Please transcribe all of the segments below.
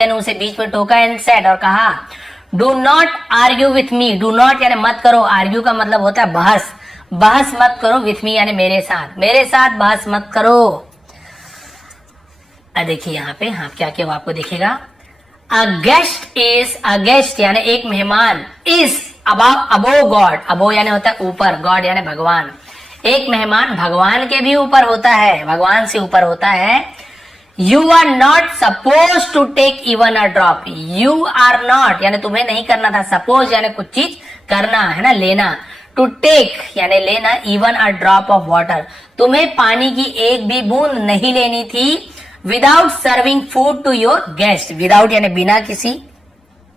ने उसे बीच में टोका एंड सेड और कहा do not argue with me. Do not यानी मत करो, आर्ग्यू का मतलब होता है बहस, बहस मत करो विथ मी यानी मेरे साथ बहस मत करो। देखिए यहाँ पे हाँ क्या क्या आपको दिखेगा। अ गेस्ट यानी एक मेहमान, इज अबो गॉड, अबो यानी होता है ऊपर, गॉड यानी भगवान। एक मेहमान भगवान के भी ऊपर होता है, भगवान से ऊपर होता है। You are not suppose to take even a drop. You are not यानी तुम्हें नहीं करना था, सपोज यानी कुछ चीज करना है ना, लेना। टू टेक यानी लेना, even a drop of water तुम्हें पानी की एक भी बूंद नहीं लेनी थी। Without serving food to your guest, without यानी बिना किसी,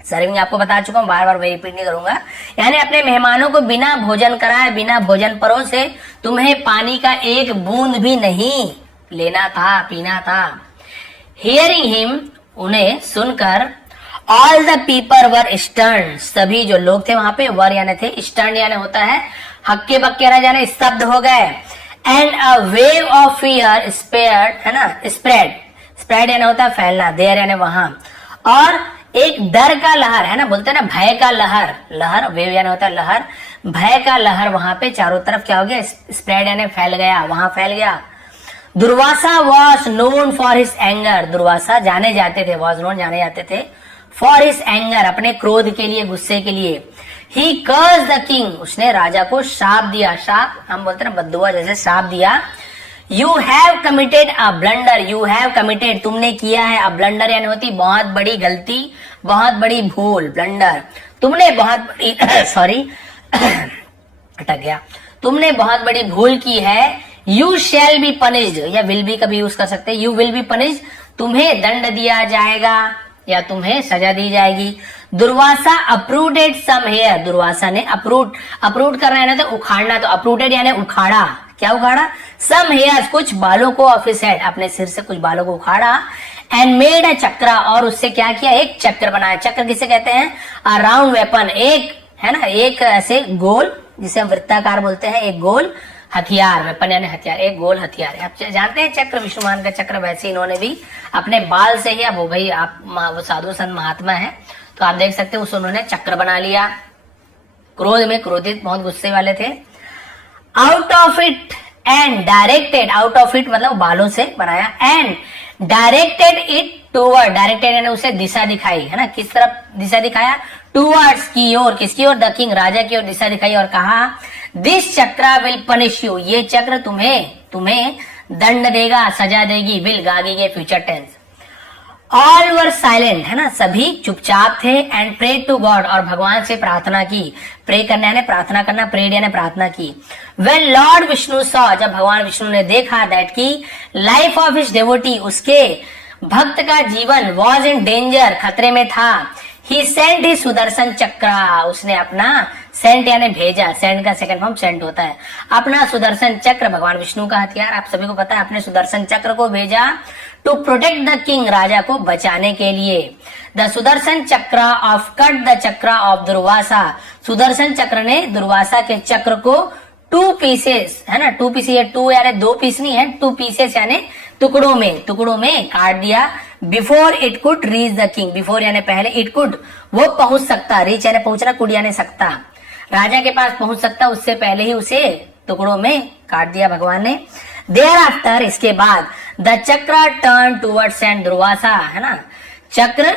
सर्विंग आपको बता चुका हूं, बार बार वही रिपीट नहीं करूंगा। यानी अपने मेहमानों को बिना भोजन कराए, बिना भोजन परोसे तुम्हें पानी का एक बूंद भी नहीं लेना था, पीना था। हियरिंग हिम उन्हें सुनकर, all the people were stern, सभी जो लोग थे वहां पे, वर यानी थे, स्टर्न यानी होता है हक्के बक्के रह जाने, स्तब्ध हो गए। And a wave of fear spread है ना, स्प्रेड यानी होता है फैलना, देयर यानी वहां, और एक डर का लहर है ना, बोलते हैं ना भय का लहर, लहर वेव यानी होता है लहर, भय का लहर वहां पे चारों तरफ क्या हो गया, स्प्रेड यानी फैल गया, वहां फैल गया। Durvasa was known for his anger, Durvasa जाने जाते थे, वॉज नोन जाने जाते थे, फॉर हिज एंगर अपने क्रोध के लिए, गुस्से के लिए। ही कर्स द किंग, उसने राजा को शाप दिया, शाप हम बोलते हैं ना बद्दुआ जैसे, शाप दिया। You have committed a blunder, you have committed तुमने किया है, अ ब्लंडर यानी होती बहुत बड़ी गलती, बहुत बड़ी भूल, ब्लंडर तुमने बहुत बड़ी सॉरी अटक गया, तुमने बहुत बड़ी भूल की है। यू शैल बी पनिश्ड या विल बी कभी यूज कर सकते हैं, यू विल बी पनिश्ड तुम्हें दंड दिया जाएगा या तुम्हें सजा दी जाएगी। दुर्वासा अप्रूडेड सम हेयर, दुर्वासा ने अप्रूड करना है ना तो उखाड़ना, तो अप्रूडेड यानी उखाड़ा, क्या उखाड़ा, सम हेयर कुछ बालों को, ऑफ हिज हेड अपने सिर से कुछ बालों को उखाड़ा। एंड मेड अ चक्रा और उससे क्या किया, एक चक्र बनाया। चक्र किसे कहते हैं, अ राउंड वेपन, एक है ना, एक ऐसे गोल जिसे हम वृत्ताकार बोलते हैं, एक गोल हथियार, वेपन यानी हथियार, एक गोल हथियार। आप जानते हैं चक्र, विष्णुमान का चक्र, वैसे इन्होंने भी अपने बाल से ही, अब वो भाई आप वो साधु संत महात्मा है तो आप देख सकते हैं उस उन्होंने चक्र बना लिया, क्रोध में, क्रोधित बहुत गुस्से वाले थे। Out of it and directed, out of it मतलब बालों से बनाया, and directed it toward, directed यानी उसे दिशा दिखाई है ना, किस तरफ दिशा दिखाया, टूवर्ड्स की ओर, किसकी ओर, द किंग राजा की ओर दिशा दिखाई और कहा दिस चक्र विल पनिश यू, ये चक्र तुम्हें दंड देगा, सजा देगी, विल गागी के future tense. All were silent है ना, सभी चुपचाप थे। एंड प्रे टू गॉड और भगवान से प्रार्थना की, प्रे करना यानी प्रार्थना करना, प्रेड यानी प्रार्थना की। वेन लॉर्ड विष्णु सॉ, जब भगवान विष्णु ने देखा, दैट की लाइफ ऑफ हिज डेवोटी, उसके भक्त का जीवन वॉज इन डेंजर, खतरे में था। ही सेंट ही सुदर्शन चक्र, उसने अपना सेंट यानी भेजा, सेंट का सेकंड फॉर्म सेंट होता है, अपना सुदर्शन चक्र, भगवान विष्णु का हथियार आप सभी को पता है, अपने सुदर्शन चक्र को भेजा टू प्रोटेक्ट द किंग, राजा को बचाने के लिए। द सुदर्शन चक्र ऑफ कट द चक्र ऑफ दुर्वासा, सुदर्शन चक्र ने दुर्वासा के चक्र को टू पीसेस है ना, टू पीसेस, टू यानी दो पीस नहीं है, टू पीसेस यानी टुकड़ों में काट दिया। Before it could reach the king, before यानी पहले, इट कुड वो पहुंच सकता, रीच यानी पहुंचना, कुड यानी सकता, राजा के पास पहुंच सकता, उससे पहले ही उसे टुकड़ों में काट दिया भगवान ने। देयर आफ्टर इसके बाद, द चक्र टर्न टूवर्ड्स सेंट दुर्वासा है ना, चक्र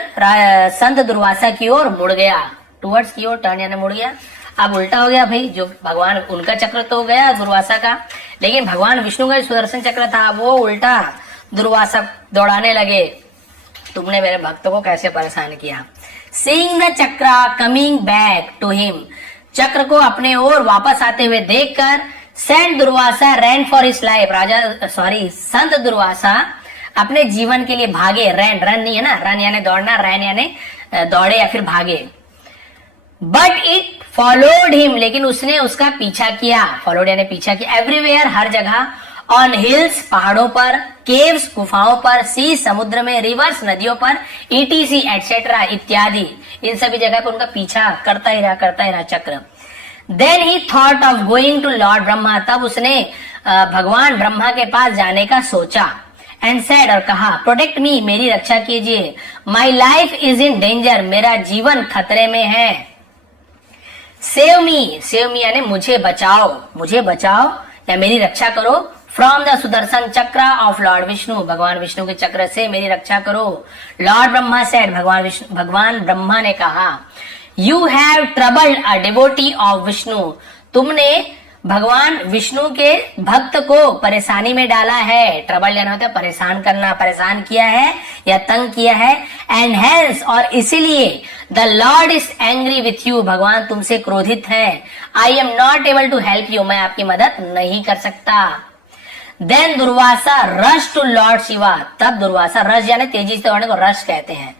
संत दुर्वासा की ओर मुड़ गया, टूवर्ड्स की ओर, टर्न यानी मुड़ गया। अब उल्टा हो गया भाई, जो भगवान उनका चक्र तो हो गया दुर्वासा का, लेकिन भगवान विष्णु का सुदर्शन चक्र था वो उल्टा दुर्वासा दौड़ाने लगे, तुमने मेरे भक्त को कैसे परेशान किया। Seeing the chakra coming back to him, चक्र को अपने ओर वापस आते हुए देखकर, saint Durvasa ran for his life, संत दुर्वासा अपने जीवन के लिए भागे, रन नहीं है ना, रन यानी दौड़ना, रैन यानी दौड़े या फिर भागे। बट इट फॉलोड हिम, लेकिन उसने उसका पीछा किया, फॉलोड यानी पीछा किया, एवरीवेयर हर जगह, ऑन हिल्स पहाड़ों पर, केव्स गुफाओं पर, सी समुद्र में, रिवर्स नदियों पर, ईटीसी एटसेट्रा इत्यादि, इन सभी जगह पर उनका पीछा करता ही रहा चक्र। Then he thought of going to lord Brahma, तब उसने भगवान ब्रह्मा के पास जाने का सोचा। एंड सेड और कहा, प्रोटेक्ट मी, मेरी रक्षा कीजिए, my life is in danger, मेरा जीवन खतरे में है, सेव मी यानी मुझे बचाओ या मेरी रक्षा करो, फ्रॉम द सुदर्शन चक्र ऑफ लॉर्ड विष्णु, भगवान विष्णु के चक्र से मेरी रक्षा करो। लॉर्ड ब्रह्मा सेड, भगवान ब्रह्मा ने कहा, you have troubled a devotee of Vishnu, तुमने भगवान विष्णु के भक्त को परेशानी में डाला है। ट्रबल यानी होता है परेशान करना, परेशान किया है या तंग किया है। एंड हेंस और इसीलिए the Lord is angry with you, भगवान तुमसे क्रोधित है। I am not able to help you, मैं आपकी मदद नहीं कर सकता। Then Durvasa rush to Lord Shiva, तब दुर्वासा, रश यानी तेजी से दौड़ने को रश कहते हैं,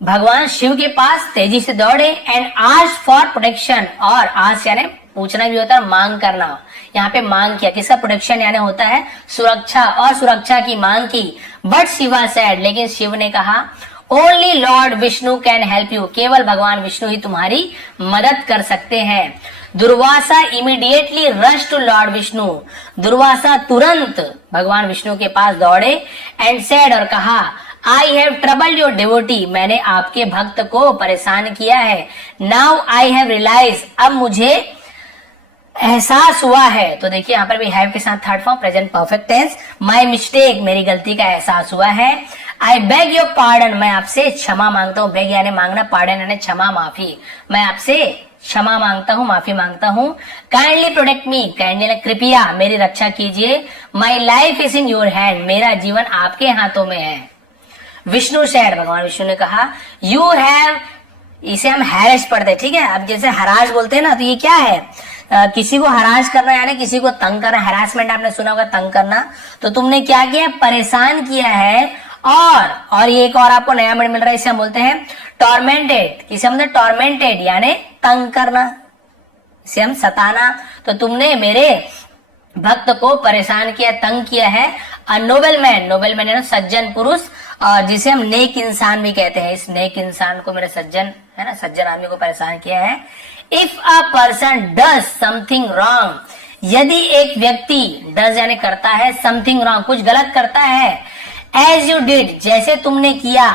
भगवान शिव के पास तेजी से दौड़े। एंड आस्क फॉर प्रोटेक्शन, और आस्क यानी पूछना भी होता है, मांग करना, यहाँ पे मांग किया, किसका प्रोटेक्शन यानी होता है सुरक्षा, और सुरक्षा की मांग की। बट शिवा सेड, लेकिन शिव ने कहा, only lord Vishnu can help you, केवल भगवान विष्णु ही तुम्हारी मदद कर सकते हैं। Durvasa immediately rush to lord Vishnu, Durvasa तुरंत भगवान विष्णु के पास दौड़े। एंड सेड और कहा, I have troubled your devotee, मैंने आपके भक्त को परेशान किया है। नाउ आई हैव रियलाइज, अब मुझे एहसास हुआ है। तो देखिए यहाँ पर भी हैव के साथ third form present perfect tense, my mistake, मेरी गलती का एहसास हुआ है। आई बेग योर पार्डन, मैं आपसे क्षमा मांगता हूँ, बेग यानी मांगना, पार्डन यानी क्षमा माफी, मैं आपसे क्षमा मांगता हूँ, माफी मांगता हूँ। काइंडली प्रोटेक्ट मी, काइंडली कृपया मेरी रक्षा कीजिए। My life is in your hand, मेरा जीवन आपके हाथों में है। विष्णु सेड, भगवान विष्णु ने कहा, यू हैव, इसे हम हैरेस पढ़ते, ठीक है। अब जैसे हराज बोलते हैं ना, तो ये क्या है, किसी को हरास करना यानी किसी को तंग करना, हैरासमेंट आपने सुना होगा, तंग करना। तो तुमने क्या किया, परेशान किया है। और ये एक और आपको नया वर्ड मिल रहा है, इसे हम बोलते हैं टॉर्मेंटेड, किसे हम टॉर्मेंटेड यानी तंग करना, इसे हम सताना। तो तुमने मेरे भक्त को परेशान किया, तंग किया है। अ नोबल मैन, नोबल मैन यानी सज्जन पुरुष, और जिसे हम नेक इंसान भी कहते हैं, इस नेक इंसान को, मेरे सज्जन है ना, सज्जन आदमी को परेशान किया है। If a person does something wrong, यदि एक व्यक्ति डज यानी करता है, समथिंग रॉन्ग कुछ गलत करता है, एज यू डिड जैसे तुमने किया,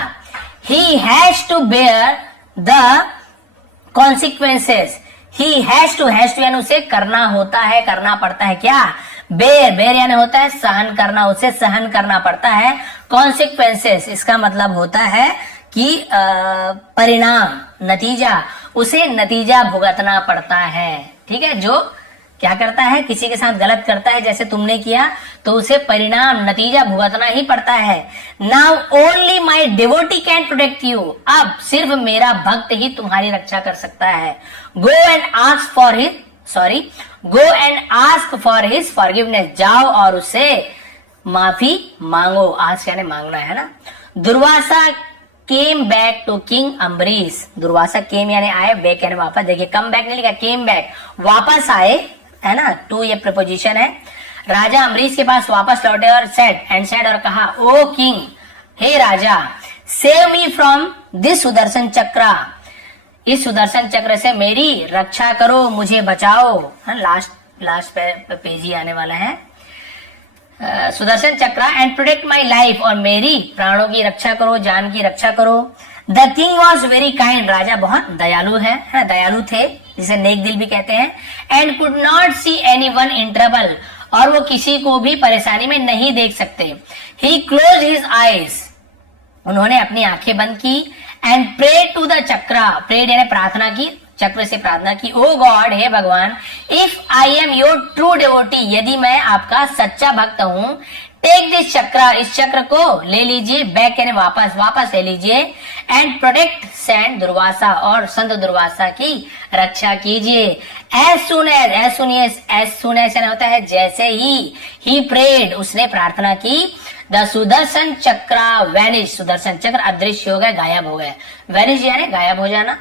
he has to bear the consequences, he has to यानी उसे करना होता है, करना पड़ता है। क्या, बेयर यानी होता है सहन करना, उसे सहन करना पड़ता है। कॉन्सिक्वेंसेस इसका मतलब होता है कि परिणाम, नतीजा, उसे नतीजा भुगतना पड़ता है, ठीक है। जो क्या करता है, किसी के साथ गलत करता है जैसे तुमने किया, तो उसे परिणाम, नतीजा भुगतना ही पड़ता है। Now only my devotee can protect you, अब सिर्फ मेरा भक्त ही तुम्हारी रक्षा कर सकता है। Go and ask for his forgiveness, जाओ और उससे माफी मांगो। आस्क यानी मांगना है ना। Durvasa came back to king Ambarish, Durvasa came यानी आए, बैक यानी वापस, देखिए कम बैक नहीं लिखा, केम बैक वापस आए, है ना, टू ये प्रपोजिशन है। राजा अम्बरीश के पास वापस लौटे और सेड और कहा, ओ किंग, हे राजा, save me from this Sudarshan chakra, इस सुदर्शन चक्र से मेरी रक्षा करो, मुझे बचाओ। लास्ट पेज ही आने वाला है, सुदर्शन चक्र, एंड प्रोटेक्ट माई लाइफ, और मेरी प्राणों की रक्षा करो, जान की रक्षा करो। The king was very kind, राजा बहुत दयालु है, दयालु थे, जिसे नेक दिल भी कहते हैं। And could not see any one in trouble, और वो किसी को भी परेशानी में नहीं देख सकते। ही क्लोज हिज आईज, उन्होंने अपनी आंखें बंद की। एंड प्रे टू द चक्र, प्रेड यानी प्रार्थना की, चक्र से प्रार्थना की। ओ गॉड, हे भगवान, if I am your true devotee, यदि मैं आपका सच्चा भक्त हूँ, टेक दिस चक्र, इस चक्र को ले लीजिए, बैक यानी वापस ले लीजिए। एंड प्रोटेक्ट सेंट दुर्वासा, और संत दुर्वासा की रक्षा कीजिए। एज सुन एज होता है जैसे ही प्रेड, उसने प्रार्थना की। द सुदर्शन चक्र वैनिश, सुदर्शन चक्र अदृश्य हो गए, गायब हो गए। वैनिश यानी गायब हो जाना,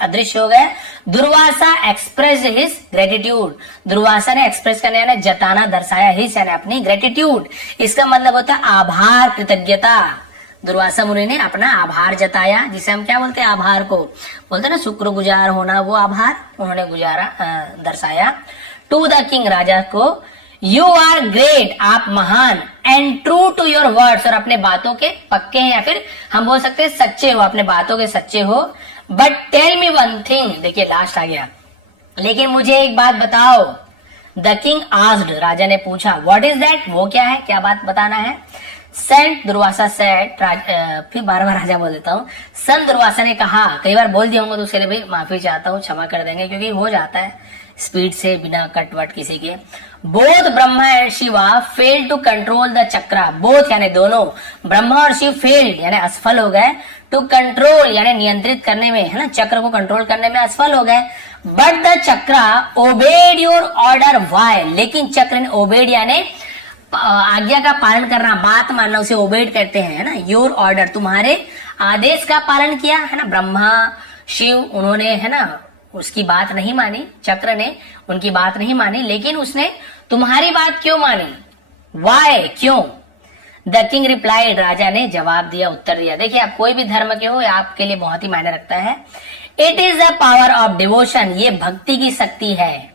अदृश्य हो गए। Durvasa express his gratitude, Durvasa ने एक्सप्रेस करने यानी जताना, दर्शाया, हिज यानी अपनी, ग्रेटिट्यूड इसका मतलब होता है आभार, कृतज्ञता। दुर्वासा मुनि ने अपना आभार जताया, जिसे हम क्या बोलते हैं, आभार को बोलते हैं ना, शुक्रगुजार होना, वो आभार उन्होंने दर्शाया। टू द किंग, राजा को। यू आर ग्रेट, आप महान, and true to your words, और अपने बातों के पक्के हैं, या फिर हम बोल सकते हैं सच्चे हो, अपने बातों के सच्चे हो। But tell me one thing, देखिए लास्ट आ गया, लेकिन मुझे एक बात बताओ। द किंग आस्क्ड, राजा ने पूछा, व्हाट इज दैट, वो क्या है, क्या बात बताना है। सेंट दुर्वासा सेड, फिर बार बार राजा बोल देता हूँ। संत दुर्वासा ने कहा, कई बार बोल दिया हूँ तो उसके लिए भी माफी चाहता हूँ, क्षमा कर देंगे, क्योंकि हो जाता है स्पीड से, बिना कट वट किसी के। Both Brahma and Shiva fail to control the chakra, both यानी दोनों, ब्रह्मा और शिव फेल्ड यानी असफल हो गए, टू कंट्रोल यानी नियंत्रित करने में, है ना, चक्र को कंट्रोल करने में असफल हो गए। But the chakra obeyed your order, why, लेकिन चक्र ने ओबेड यानी आज्ञा का पालन करना, बात मानना, उसे ओबेड कहते हैं, है ना, योर ऑर्डर, तुम्हारे आदेश का पालन किया, है ना। ब्रह्मा शिव उन्होंने, है ना, उसकी बात नहीं मानी, चक्र ने उनकी बात नहीं मानी, लेकिन उसने तुम्हारी बात क्यों मानी, वाई, क्यों। द किंग रिप्लाइड, राजा ने जवाब दिया, उत्तर दिया। देखिए आप कोई भी धर्म के हो, आपके लिए बहुत ही मायने रखता है। It is the power of devotion, ये भक्ति की शक्ति है,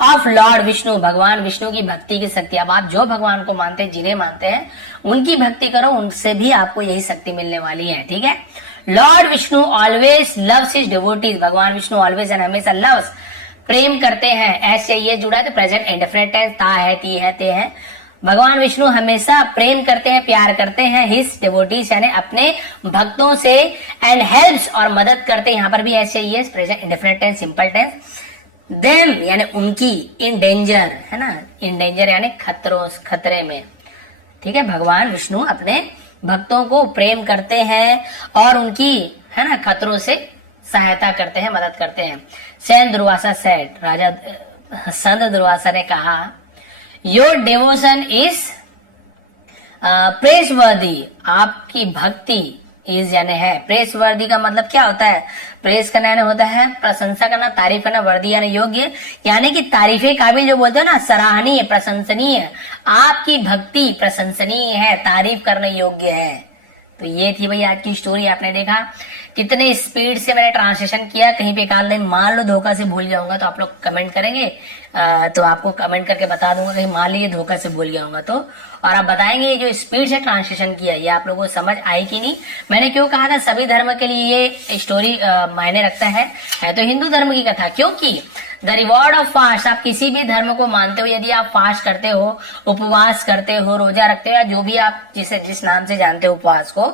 ऑफ लॉर्ड विष्णु, भगवान विष्णु की भक्ति की शक्ति। अब आप जो भगवान को मानते हैं, जिन्हें मानते हैं, उनकी भक्ति करो, उनसे भी आपको यही शक्ति मिलने वाली है, ठीक है। Lord Vishnu always loves his devotees, भगवान विष्णु ऑलवेज एंड हमेशा लव्स, प्रेम करते हैं, ऐसे ये जुड़ा है तो प्रेजेंट इंडेफिनिट टेंस, ता है, ती है, ते है। भगवान विष्णु हमेशा प्रेम करते हैं, प्यार करते हैं, हिज डिवोटीज यानी अपने भक्तों से, एंड हेल्प्स और मदद करते हैं, यहाँ पर भी ऐसे ही है, present indefinite tense, simple tense. Them यानी उनकी, इन डेंजर, है ना, इन डेंजर यानी खतरों, खतरे में, ठीक है। भगवान विष्णु अपने भक्तों को प्रेम करते हैं और उनकी, है ना, खतरों से सहायता करते हैं, मदद करते हैं। सेंट दुर्वासा सेड, राजा संत दुर्वासा ने कहा, योर डिवोशन इज प्रेसवर्दी, आपकी भक्ति इज यानी है, प्रेस वर्दी का मतलब क्या होता है, प्रेस करना यानी होता है प्रशंसा करना, तारीफ करना, वर्दी यानी योग्य, यानी कि तारीफे काबिल जो बोलते हो ना, सराहनीय, प्रशंसनीय, आपकी भक्ति प्रशंसनीय है, तारीफ करने योग्य है। तो ये थी भाई आज की स्टोरी। आपने देखा कितने स्पीड से मैंने ट्रांसलेशन किया, कहीं पे एक आध लाइन मान लो धोखा से भूल जाऊंगा तो आप लोग कमेंट करेंगे, तो आपको कमेंट करके बता दूंगा कहीं मान लीजिए धोखा से भूल गया होगा तो, और आप बताएंगे ये जो स्पीड से ट्रांसलेशन किया ये आप लोगों को समझ आई कि नहीं। मैंने क्यों कहा था सभी धर्म के लिए ये स्टोरी मायने रखता है तो हिंदू धर्म की कथा, क्योंकि द रिवॉर्ड ऑफ फास्ट, आप किसी भी धर्म को मानते हो, यदि आप फास्ट करते हो, उपवास करते हो, रोजा रखते हो, या जो भी आप जिस नाम से जानते हो उपवास को,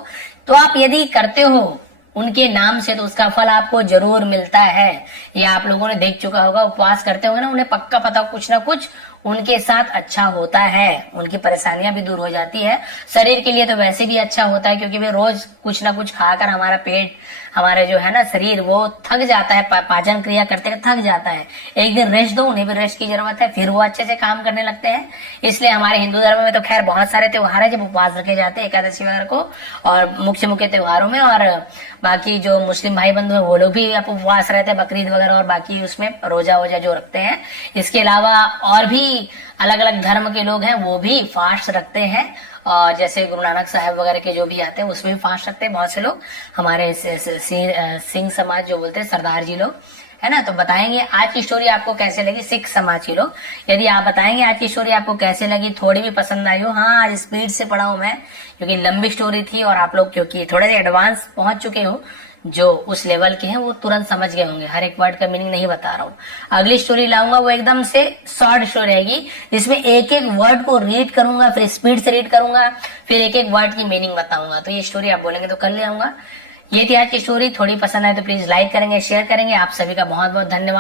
तो आप यदि करते हो उनके नाम से तो उसका फल आपको जरूर मिलता है। ये आप लोगों ने देख चुका होगा, उपवास करते होंगे ना, उन्हें पक्का पता कुछ ना कुछ उनके साथ अच्छा होता है, उनकी परेशानियां भी दूर हो जाती है। शरीर के लिए तो वैसे भी अच्छा होता है, क्योंकि वे रोज कुछ ना कुछ खाकर हमारा पेट, हमारे जो है ना शरीर, वो थक जाता है, पाचन क्रिया करते थक जाता है। एक दिन रेस्ट दो, उन्हें भी रेस्ट की जरूरत है, फिर वो अच्छे से काम करने लगते हैं। इसलिए हमारे हिंदू धर्म में तो खैर बहुत सारे त्योहार है जब उपवास रखे जाते हैं, एकादशी वगैरह को, और मुख्य त्योहारों में, और बाकी जो मुस्लिम भाई बंधु है वो लोग भी उपवास रहते हैं, बकरीद वगैरह और बाकी उसमें रोजा वोजा जो रखते हैं। इसके अलावा और भी अलग अलग धर्म के लोग हैं वो भी फास्ट रखते हैं, और जैसे गुरु नानक साहब वगैरह के जो भी आते हैं उसमें भी फास्ट रखते हैं बहुत से लोग, हमारे सिंह समाज जो बोलते हैं, सरदार जी लोग, है ना। तो बताएंगे आज की स्टोरी आपको कैसे लगी, सिख समाज के लोग, यदि आप बताएंगे आज की स्टोरी आपको कैसे लगी, थोड़ी भी पसंद आई हो। हाँ, आज स्पीड से पढ़ा हूं मैं क्योंकि लंबी स्टोरी थी, और आप लोग क्योंकि थोड़े से एडवांस पहुंच चुके हो, जो उस लेवल के हैं वो तुरंत समझ गए होंगे, हर एक वर्ड का मीनिंग नहीं बता रहा हूँ। अगली स्टोरी लाऊंगा वो एकदम से शॉर्ट स्टोरी रहेगी, जिसमें एक एक वर्ड को रीड करूंगा, फिर स्पीड से रीड करूंगा, फिर एक एक वर्ड की मीनिंग बताऊंगा। तो ये स्टोरी आप बोलेंगे तो कर ले आऊंगा। ये थी आज की स्टोरी, थोड़ी पसंद आए तो प्लीज लाइक करेंगे, शेयर करेंगे। आप सभी का बहुत बहुत धन्यवाद।